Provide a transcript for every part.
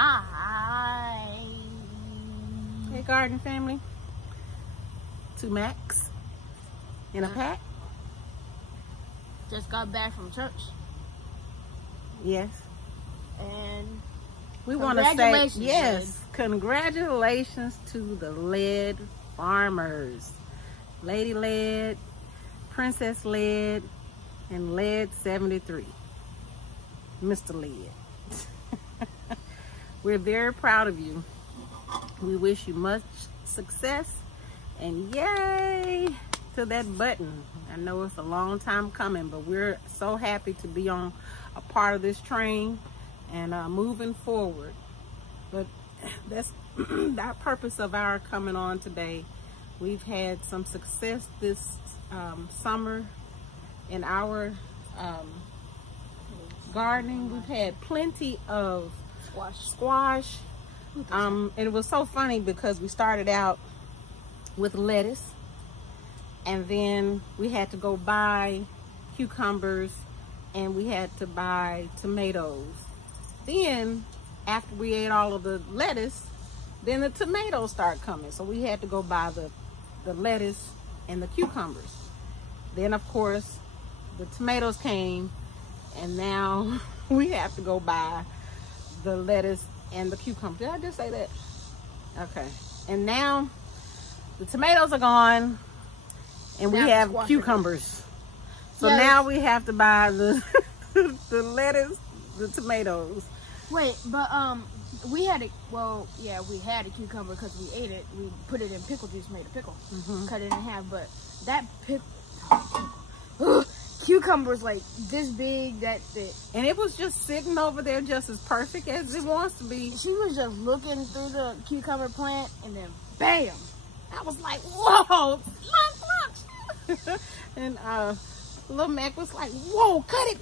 Hi. Hey, garden family. 2 Macs in a pack. Just got back from church. Yes. And we want to say yes, congratulations to the Led farmers. Lady Led, Princess Led, and Led 73. Mr. Led. We're very proud of you. We wish you much success, and yay to that button. I know it's a long time coming, but we're so happy to be on a part of this train and moving forward. But that's our purpose of our coming on today. We've had some success this summer in our gardening. We've had plenty of squash. And it was so funny because we started out with lettuce, and then we had to go buy cucumbers, and we had to buy tomatoes. Then after we ate all of the lettuce, then the tomatoes started coming, so we had to go buy the lettuce and the cucumbers. Then of course the tomatoes came, and now we have to go buy the lettuce and the cucumber. Did I just say that? Okay. And now the tomatoes are gone, and we have cucumbers. So now we have to buy the the lettuce, the tomatoes. Wait, but we had a we had a cucumber because we ate it. We put it in pickle juice, made a pickle, cut it in half. But that cucumber's like this big, that thick, and it was just sitting over there just as perfect as it wants to be. She was just looking through the cucumber plant, and then bam, I was like, whoa, look. And Little Mac was like, whoa, cut it,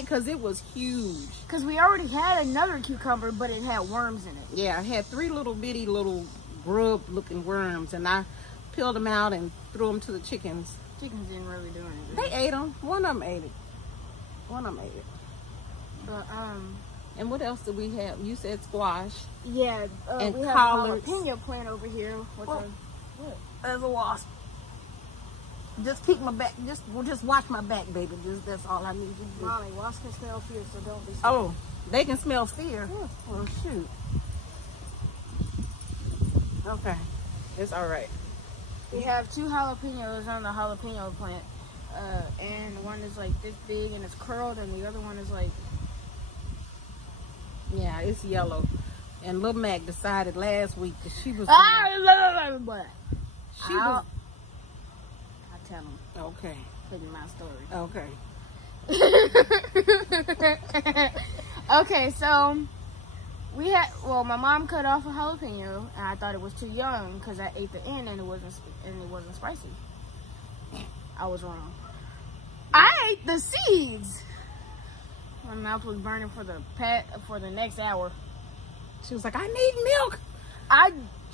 because it was huge. Because we already had another cucumber, but it had worms in it. Yeah, it had 3 little bitty little grub looking worms, and I peeled them out and threw them to the chickens. Chickens didn't really do anything. They ate them. One of them ate it. But and what else did we have? You said squash. Yeah, and we collards. have a jalapeno plant over here. What? There's a wasp. Just keep my back. Just watch my back, baby. That's all I need to do. Mommy, wasps can smell fear, so don't be scared. Oh, they can smell fear. Yeah. Well, shoot. Okay, it's all right. We have 2 jalapenos on the jalapeno plant, and one is like this big and it's curled, and the other one is like, yeah, it's yellow. And Little Mac decided last week that she was. I'll tell them. Okay. Put in my story. Okay. Okay, so my mom cut off a jalapeno, and I thought it was too young because I ate the end and it wasn't spicy. I was wrong. I ate the seeds. My mouth was burning for the next hour. She was like, I need milk.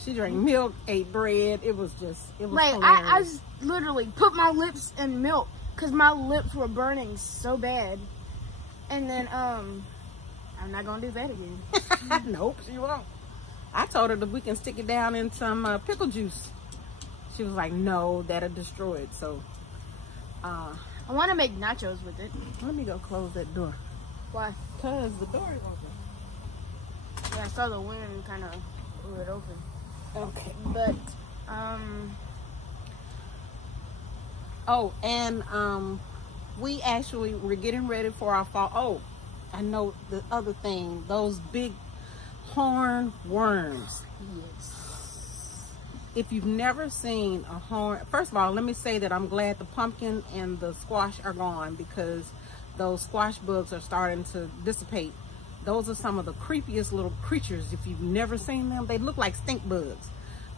She drank milk, ate bread. It was like hilarious. I just literally put my lips in milk because my lips were burning so bad, and then I'm not gonna do that again. Nope, she won't. I told her that we can stick it down in some pickle juice. She was like, no, that'll destroy it. So I want to make nachos with it. Let me go close that door. Why? Because the door is open. Yeah, I saw the wind kind of blew it open. Okay. But oh, and we're getting ready for our fall. Oh, I know the other thing, those big horn worms. yes. If you've never seen a horn, first of all, let me say that I'm glad the pumpkin and the squash are gone, because those squash bugs are starting to dissipate. Those are some of the creepiest little creatures. If you've never seen them, they look like stink bugs,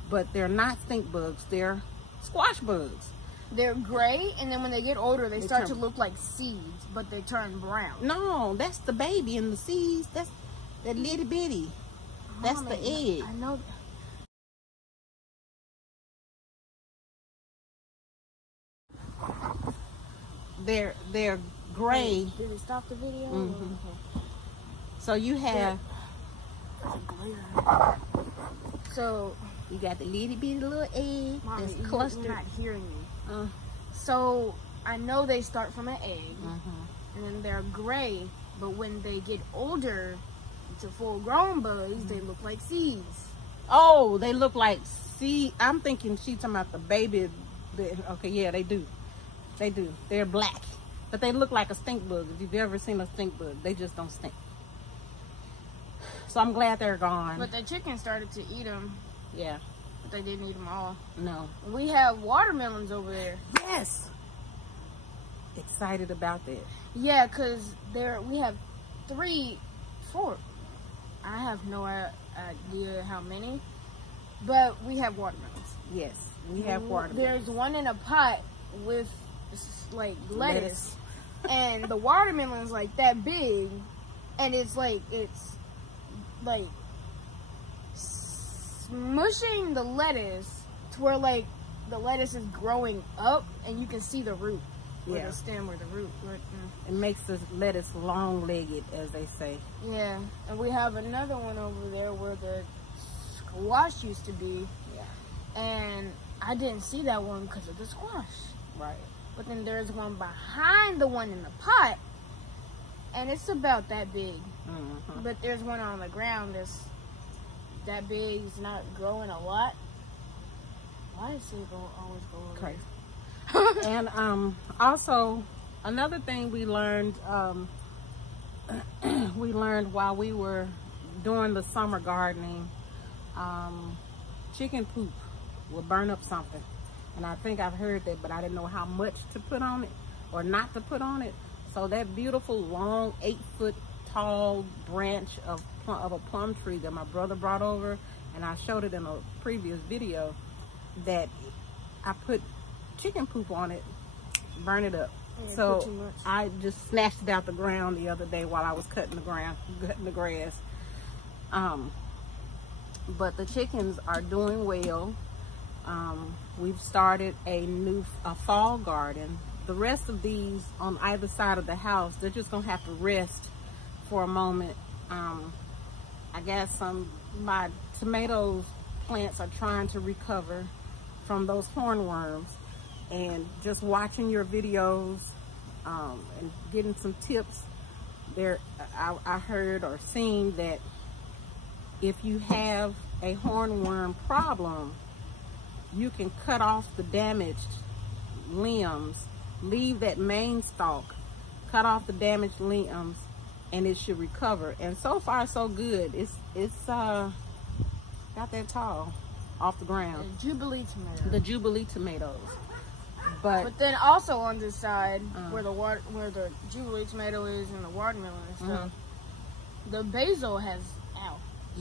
but they're not stink bugs. They're squash bugs. They're gray, and then when they get older, they start to look like seeds, but they turn brown. No, that's the baby, and the seeds, that's that little bitty. That's the egg. I know. They're gray. Did it stop the video? Mm-hmm. So you have So you got the little bitty little egg Mommy, that's you're clustered. not hearing me. So I know they start from an egg, and then they're gray. But when they get older, to full-grown bugs, they look like seeds. Oh, they look like seed. I'm thinking she's talking about the baby. Okay, yeah, they do. They do. They're black, but they look like a stink bug. If you've ever seen a stink bug, they just don't stink. So I'm glad they're gone. But the chickens started to eat them. Yeah. But they didn't eat them all. No. We have watermelons over there. Yes. Excited about that. Yeah, because we have 4. I have no idea how many, but we have watermelons. Yes, we have watermelons. There's one in a pot with like lettuce. And the watermelon's like that big, and it's like smushing the lettuce to where like the lettuce is growing up, and you can see the root. Or the stem or the root. It makes the lettuce long-legged, as they say. Yeah, and we have another one over there where the squash used to be. Yeah. And I didn't see that one because of the squash. Right. But then there's one behind the one in the pot, and it's about that big. But there's one on the ground that's that big. It's not growing a lot. Why does it always go over there? And also another thing we learned while we were doing the summer gardening, chicken poop will burn up something, and I think I've heard that, but I didn't know how much to put on it or not to put on it. So that beautiful long 8-foot tall branch of a plum tree that my brother brought over, and I showed it in a previous video, that I put chicken poop on it, burn it up. Yeah, so I just snatched it out the ground the other day while I was cutting the grass. But the chickens are doing well. We've started a fall garden. The rest of these on either side of the house, they're just gonna have to rest for a moment. I guess my tomatoes plants are trying to recover from those hornworms. And just watching your videos and getting some tips there, I heard or seen that if you have a hornworm problem, you can cut off the damaged limbs, leave that main stalk, cut off the damaged limbs, and it should recover. And so far so good. It's got that tall off the ground. The Jubilee tomatoes. The Jubilee tomatoes. But then also on this side, where the Jubilee tomato is and the watermelon and stuff, the basil has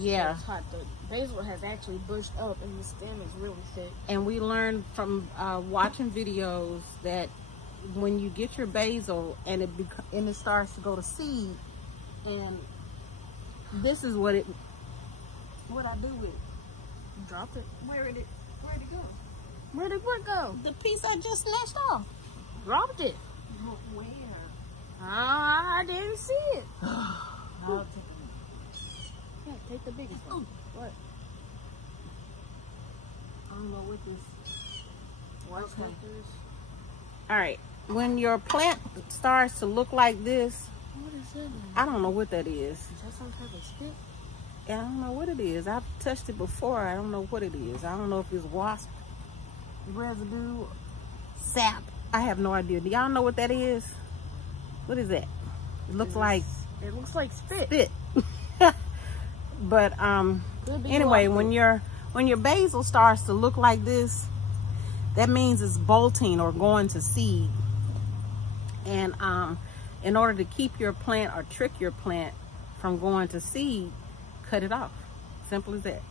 it's hot. The basil has actually bushed up, and the stem is really thick. And we learned from watching videos that when you get your basil and it starts to go to seed, and this is what I do with it. Drop it. Where'd it go? Where'd it go? The piece I just snatched off. Dropped it. Where? I didn't see it. I'll take it. Yeah, take the biggest one. What? I don't know what this. What's that? All right. When your plant starts to look like this, what is that? I don't know what that is. Is that some type of spit? I don't know what it is. I've touched it before. I don't know what it is. I don't know if it's wasp residue, sap. I have no idea. Do y'all know what that is? What is that? It looks like spit. But anyway, when your basil starts to look like this, that means it's bolting or going to seed. And in order to keep your plant or trick your plant from going to seed, cut it off. Simple as that.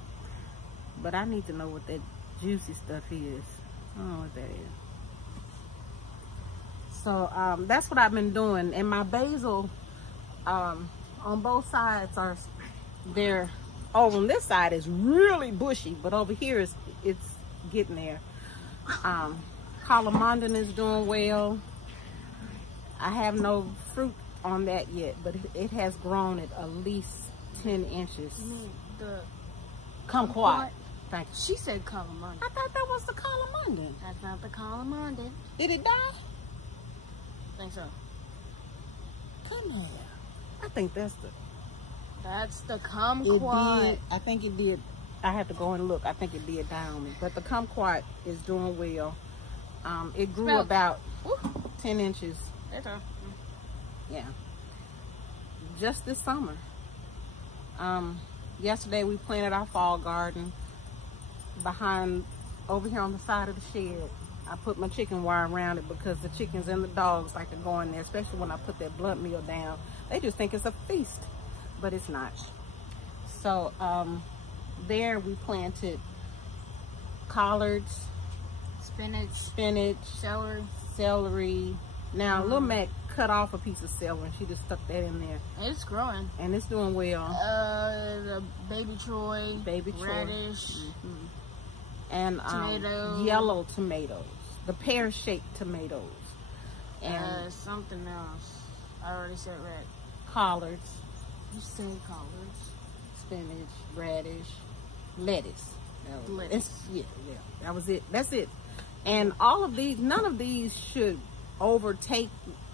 But I need to know what that juicy stuff is. I don't know what that is. So that's what I've been doing. And my basil on both sides on this side is really bushy, but over here it's getting there. Calamondin is doing well. I have no fruit on that yet, but it has grown at least 10 inches. You mean the Kumquat. Thank you. She said Calamondin. I thought that was the Calamondin. That's not the Calamondin. Did it die? I think so. Come here. I think that's the... That's the It Kumquat. did. I think it did. I have to go and look. I think it did die on me. But the Kumquat is doing well. It grew Smell. about Ooh, 10 inches. that's all. Yeah. Just this summer. Yesterday we planted our fall garden behind, over here on the side of the shed. I put my chicken wire around it because the chickens and the dogs like to go in there, especially when I put that blood meal down. They just think it's a feast, but it's not. So there we planted collards, spinach, Celery. Now Lil Mac cut off a piece of celery and she just stuck that in there, It's growing. and it's doing well. The baby Troy. Radish. And Tomatoes. yellow tomatoes, the pear-shaped tomatoes, and Something else. I already said red. collards, You said collards. spinach, radish, lettuce. Lettuce. Yeah, that was it. That's it. And all of these, none of these should overtake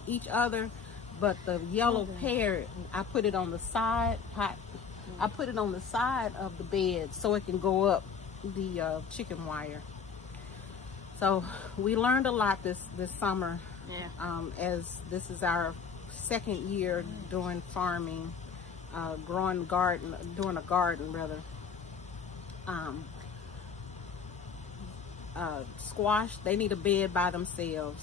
each other, but the yellow pear, I put it on the side pot. I put it on the side of the bed so it can go up the chicken wire. So we learned a lot this summer. Yeah. As this is our second year doing farming, doing a garden rather. Squash, they need a bed by themselves.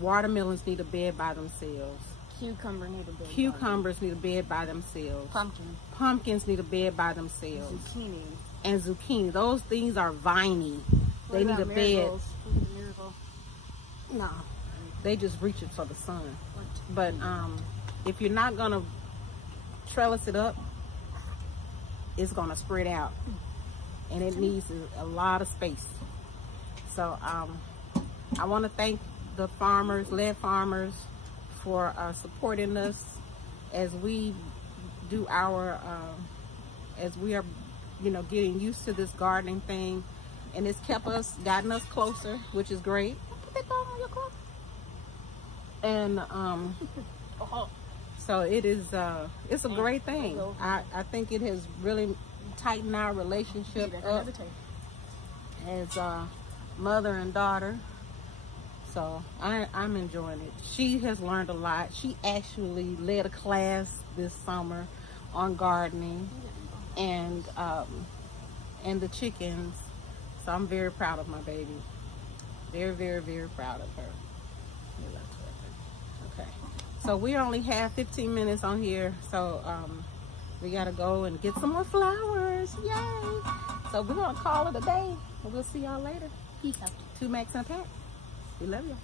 Watermelons need a bed by themselves. Cucumber need a bed. Cucumbers need a bed by themselves. Pumpkins need a bed by themselves. Zucchini. And zucchini, those things are viney. What They need about a bed. marigolds? Miracle. No, they just reach it for the sun. But if you're not gonna trellis it up, it's gonna spread out, and it needs a lot of space. So I want to thank the farmers, lead farmers, for supporting us as we do our, as we are, getting used to this gardening thing, and it's gotten us closer, which is great. Put that dog on your clock. And so it is, it's a great thing. I think it has really tightened our relationship up as mother and daughter. So I'm enjoying it. She has learned a lot. She actually led a class this summer on gardening and the chickens. So I'm very proud of my baby. Very, very, very proud of her. Okay. So we only have 15 minutes on here. So we gotta go and get some more flowers. Yay! So we're gonna call it a day. And we'll see y'all later. Peace out. 2 Max and Pat. We love you.